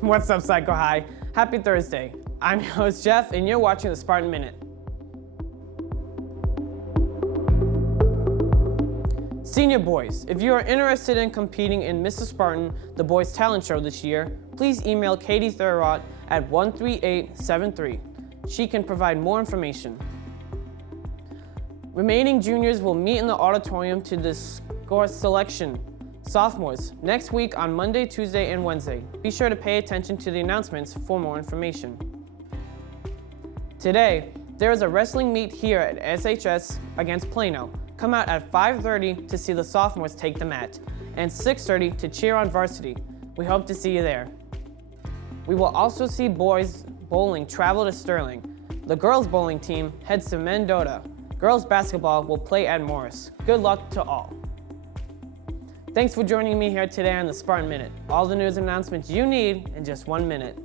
What's up, Psycho High? Happy Thursday. I'm your host, Jeff, and you're watching the Spartan Minute. Senior boys, if you are interested in competing in Mr. Spartan, the boys' talent show this year, please email Katie Thurrott at 13873. She can provide more information. Remaining juniors will meet in the auditorium to discuss selection. Sophomores, next week on Monday, Tuesday, and Wednesday. Be sure to pay attention to the announcements for more information. Today, there is a wrestling meet here at SHS against Plano. Come out at 5:30 to see the sophomores take the mat, and 6:30 to cheer on varsity. We hope to see you there. We will also see boys bowling travel to Sterling. The girls bowling team heads to Mendota. Girls basketball will play at Morris. Good luck to all. Thanks for joining me here today on the Spartan Minute. All the news announcements you need in just 1 minute.